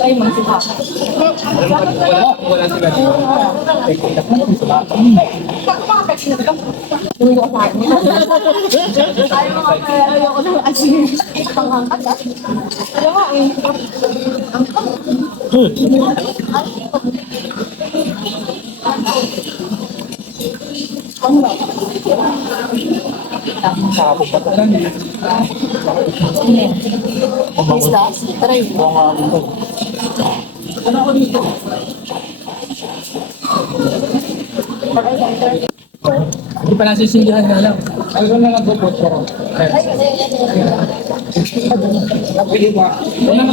Ay, magsipa. Wala sila. Luyo ko sa akin. Ayoko na asin. Pangangkat. Ano nga eh. Sabog pa ito. Isda? Try mo. Hindi pa nasisindihan nga lang. Ano na lang po siya? Nabili ba? Alam,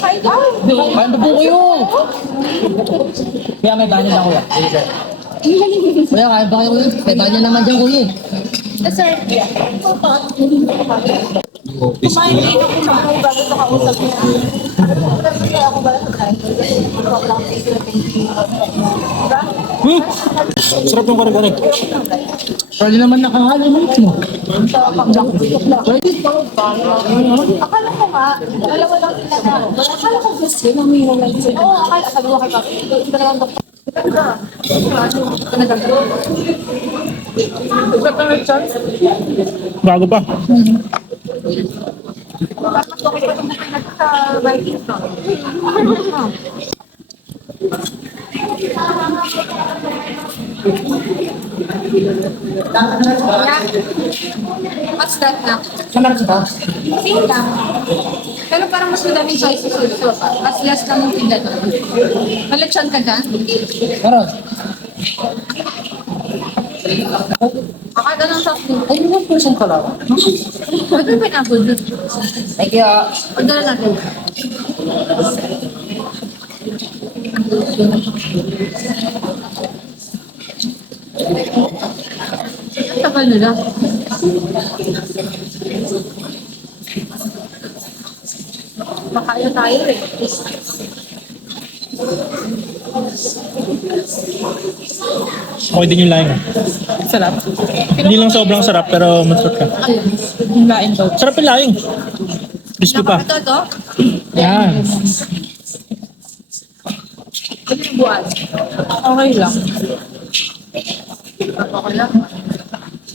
kain ka. Kain po kayo! Kaya may Daniel na kuya. Kuya, kain ba kayo kuya? May Daniel naman dyan kuya. Sir, kumain din ako sa mga bago sa kausap niya. Kaya ako ba sa kain? Sarap yung kare-kare. Pwede naman nakahalo mo. Pwede. Akala ko nga, dalawa lang sila na. Akala ko gusto na may lang sila. Oo, akala ko kay Papi. Ito na lang doktor. Bago pa. Mas okay pa itong sa Vikings. What's that na? Saan na ito? Same lang. Pero parang mas madaming choices dito. Mas less lang yung tinda doon. Malechon ka dyan? Meron. Akala ng soft drink. Ay, 1% pala. Ano yung pineapple doon? Ay, kaya... Order natin. Ang tagal nila. Makaya tayo eh. Okay din yung laing. Sarap. Hindi lang sobrang sarap pero masarap ka. Ayun. Yung lain daw. Sarap yung laing. Crispy pa. Nakapito to? Yan. Ano yung buwan? Okay lang. Okay lang.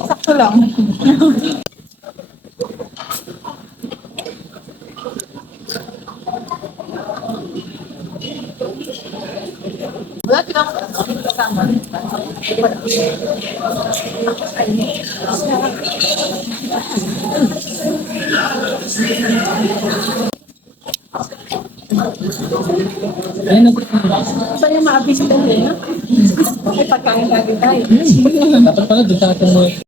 Sakto lang. Wala kasama. Ayun na. Sa yung maabis din eh, no? Kasi pagkain lagi tayo. Dapat pala doon sa ating